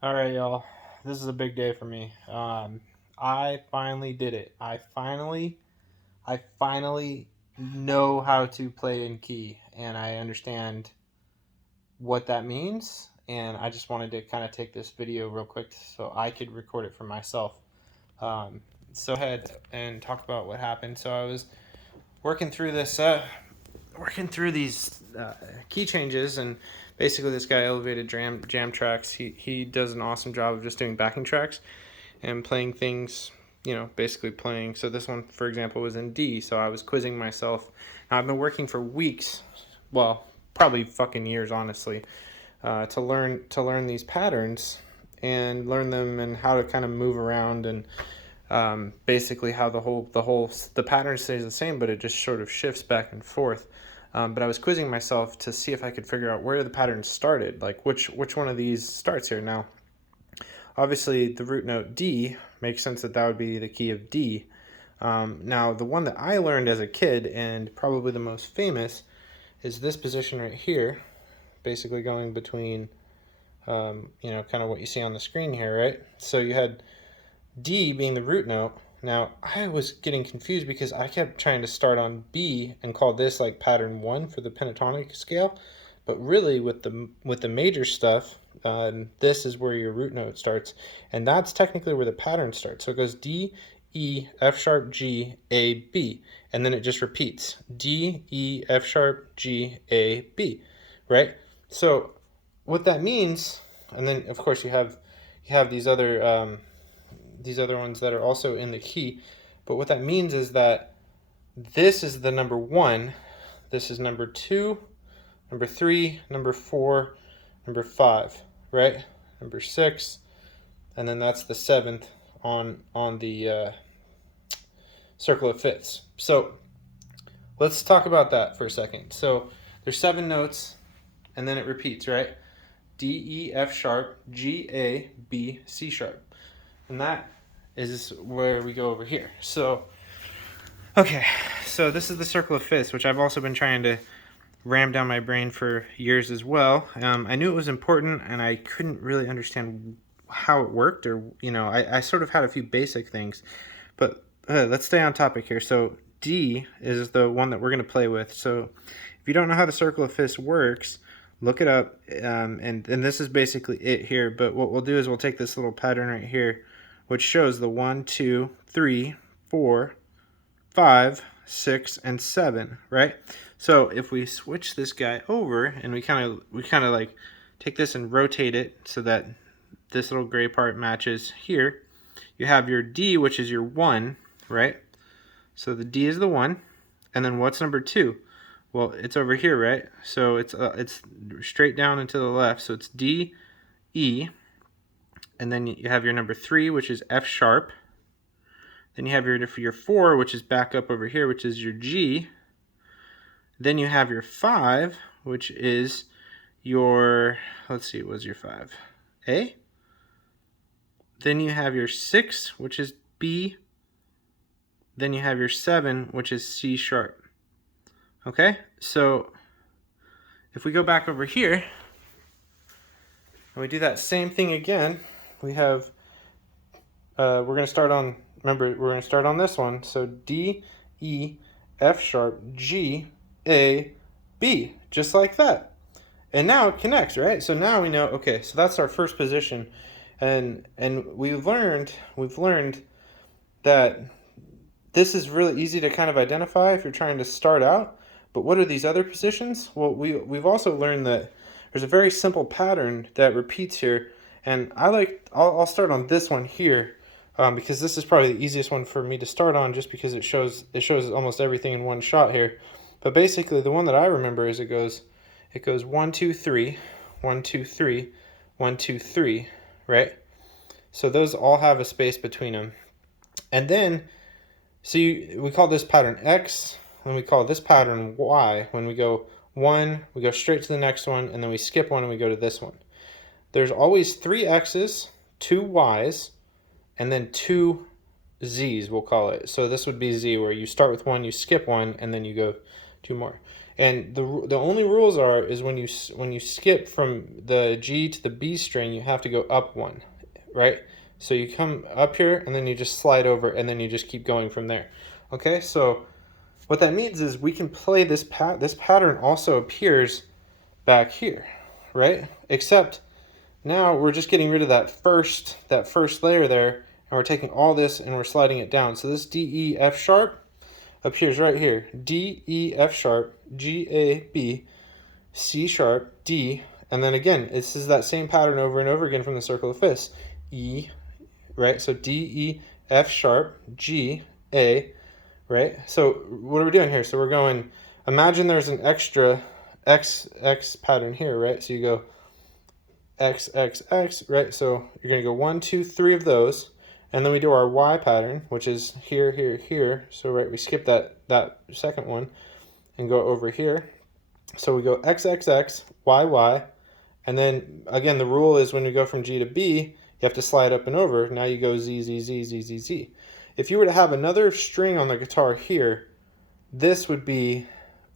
All right, y'all. This is a big day for me. I finally did it. I finally know how to play in key, and I understand what that means. And I just wanted to kind of take this video real quick so I could record it for myself. Um, so ahead and talk about what happened. So I was working through these key changes, and basically this guy elevated jam tracks. He does an awesome job of just doing backing tracks and playing things, basically playing. So this one, for example, was in D. So I was quizzing myself. Now, I've been working for weeks, well, probably fucking years, honestly, to learn these patterns and learn them and how to kind of move around and basically how the pattern stays the same, but it just sort of shifts back and forth. But I was quizzing myself to see if I could figure out where the pattern started, like which one of these starts here. Now, obviously, the root note D makes sense that would be the key of D. Now, the one that I learned as a kid, and probably the most famous, is this position right here, basically going between, kind of what you see on the screen here, right? So you had D being the root note. Now, I was getting confused because I kept trying to start on B and call this like pattern 1 for the pentatonic scale, but really with the major stuff, this is where your root note starts, and that's technically where the pattern starts. So it goes D, E, F sharp, G, A, B, and then it just repeats D, E, F sharp, G, A, B, right? So what that means, and then of course you have these other ones that are also in the key, but what that means is that this is the number 1, this is number 2, number 3, number 4, number 5, right? Number 6, and then that's the 7th on the circle of fifths. So let's talk about that for a second. So there's 7 notes, and then it repeats, right? D, E, F sharp, G, A, B, C sharp. And that is where we go over here. So, okay, so this is the circle of fifths, which I've also been trying to ram down my brain for years as well. I knew it was important, and I couldn't really understand how it worked, or I sort of had a few basic things, but let's stay on topic here. So D is the one that we're going to play with. So if you don't know how the circle of fifths works, look it up, and this is basically it here. But what we'll do is we'll take this little pattern right here, which shows the 1, 2, 3, 4, 5, 6, and 7, right? So if we switch this guy over and we kind of like take this and rotate it so that this little gray part matches here, you have your D, which is your 1, right? So the D is the 1, and then what's number 2? Well, it's over here, right? So it's straight down and to the left. So it's D, E, and then you have your number 3, which is F sharp. Then you have your 4, which is back up over here, which is your G. Then you have your 5, which is your, let's see, what was your 5? A. Then you have your 6, which is B. Then you have your 7, which is C sharp. Okay, so if we go back over here and we do that same thing again, we have, we're going to start on, remember, we're going to start on this one. So D, E, F sharp, G, A, B, just like that. And now it connects, right? So now we know, okay, so that's our first position. And we've learned that this is really easy to kind of identify if you're trying to start out. But what are these other positions? Well, we've also learned that there's a very simple pattern that repeats here. And I'll start on this one here, because this is probably the easiest one for me to start on, just because it shows almost everything in one shot here. But basically, the one that I remember is it goes 1, 2, 3, 1, 2, 3, 1, 2, 3, right? So those all have a space between them. And then, we call this pattern X, and we call this pattern Y. When we go 1, we go straight to the next one, and then we skip 1 and we go to this one. There's always 3 X's, 2 Y's, and then 2 Z's, we'll call it. So this would be Z, where you start with 1, you skip 1, and then you go 2 more. And the only rules is when you skip from the G to the B string, you have to go up one, right? So you come up here and then you just slide over and then you just keep going from there. Okay, so what that means is we can play this pattern also appears back here, right? Except now we're just getting rid of that first layer there, and we're taking all this and we're sliding it down. So this D, E, F sharp appears right here. D, E, F sharp, G, A, B, C sharp, D, and then again, this is that same pattern over and over again from the circle of fifths. E, right? So D, E, F sharp, G, A, right? So what are we doing here? So we're going, imagine there's an extra X pattern here, right? So you go X, X, X, right? So you're going to go 1, 2, 3 of those. And then we do our Y pattern, which is here, here, here. So right, we skip that second one and go over here. So we go X, X, X, Y, Y. And then again, the rule is when you go from G to B, you have to slide up and over. Now you go Z, Z, Z, Z, Z, Z. If you were to have another string on the guitar here, this would be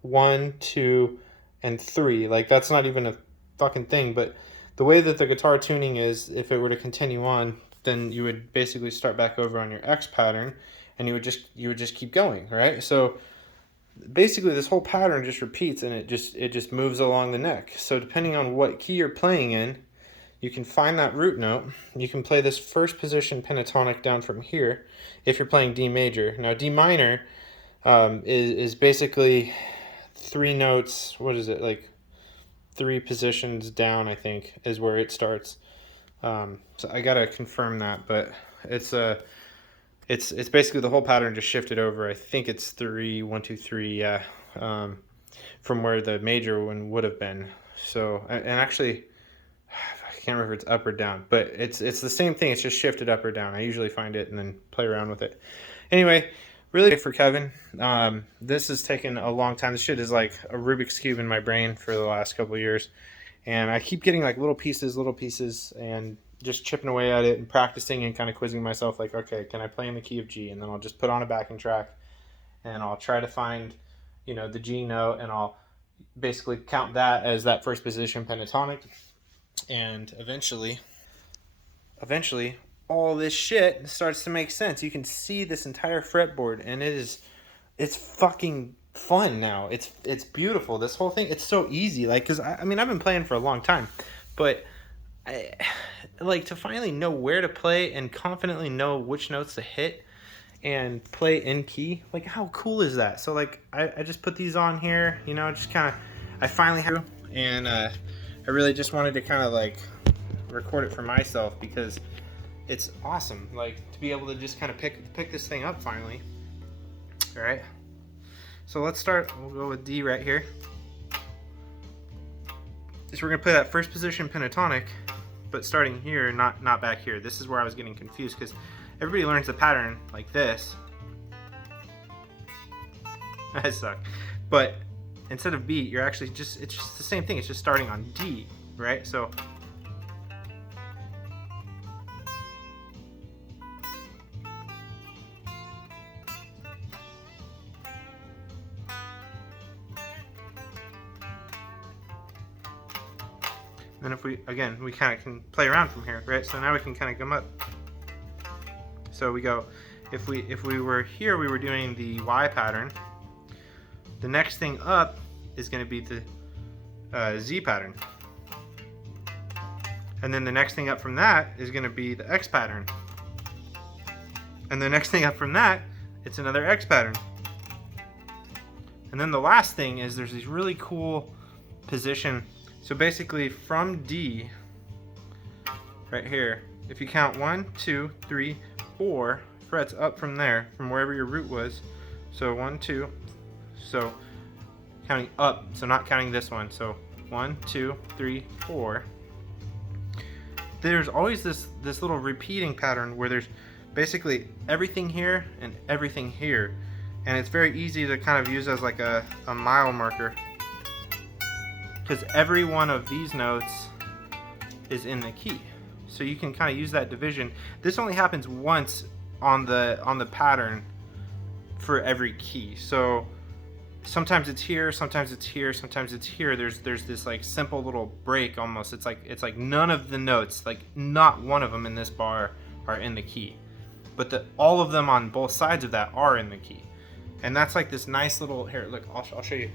1, 2, and 3. Like, that's not even a fucking thing, but the way that the guitar tuning is, if it were to continue on, then you would basically start back over on your X pattern, and you would just keep going, right? So basically this whole pattern just repeats, and it just moves along the neck. So depending on what key you're playing in, you can find that root note. You can play this first position pentatonic down from here if you're playing D major. Now D minor is basically 3 notes, what is it, like 3 positions down, I think, is where it starts. So I gotta confirm that, but it's basically the whole pattern just shifted over. I think it's 3, 1, 2, 3, yeah, from where the major one would have been. So, and actually, I can't remember if it's up or down, but it's the same thing. It's just shifted up or down. I usually find it and then play around with it. Anyway, really for Kevin. This has taken a long time. This shit is like a Rubik's Cube in my brain for the last couple of years. And I keep getting like little pieces, and just chipping away at it and practicing and kind of quizzing myself like, okay, can I play in the key of G? And then I'll just put on a backing track and I'll try to find, the G note, and I'll basically count that as that first position pentatonic. And eventually, all this shit starts to make sense. You can see this entire fretboard, and it's fucking fun now. It's beautiful. This whole thing, it's so easy. Like, because I've been playing for a long time, but I like to finally know where to play and confidently know which notes to hit and play in key. Like, how cool is that? So like, I just put these on here, just kind of, I finally have, and I really just wanted to kind of like record it for myself because it's awesome, like, to be able to just kind of pick this thing up finally. All right, so let's start. We'll go with D right here. So we're gonna play that first position pentatonic, but starting here, not back here. This is where I was getting confused, because everybody learns the pattern like this. I suck. But instead of B, you're actually it's just the same thing. It's just starting on D, right? So then if we kind of can play around from here, right? So now we can kind of come up. So we go, if we were here, we were doing the Y pattern. The next thing up is going to be the Z pattern. And then the next thing up from that is going to be the X pattern. And the next thing up from that, it's another X pattern. And then the last thing is there's these really cool position. So basically from D, right here, if you count 1, 2, 3, 4 frets up from there, from wherever your root was. So 1, 2, so counting up, so not counting this one. So 1, 2, 3, 4. There's always this little repeating pattern where there's basically everything here and everything here. And it's very easy to kind of use as like a mile marker, because every one of these notes is in the key. So you can kind of use that division. This only happens once on the pattern for every key. So sometimes it's here, sometimes it's here, sometimes it's here. There's this like simple little break almost. It's like none of the notes, like not one of them in this bar are in the key, but all of them on both sides of that are in the key. And that's like this nice little, here, look, I'll show you.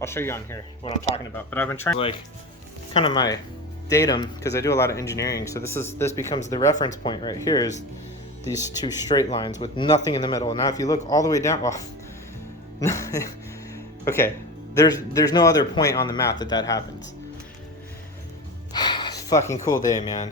I'll show you on here what I'm talking about. But I've been trying, like, kind of my datum, because I do a lot of engineering. So this becomes the reference point right here, is these two straight lines with nothing in the middle. Now if you look all the way down, well, okay, there's no other point on the map that happens. Fucking cool day, man.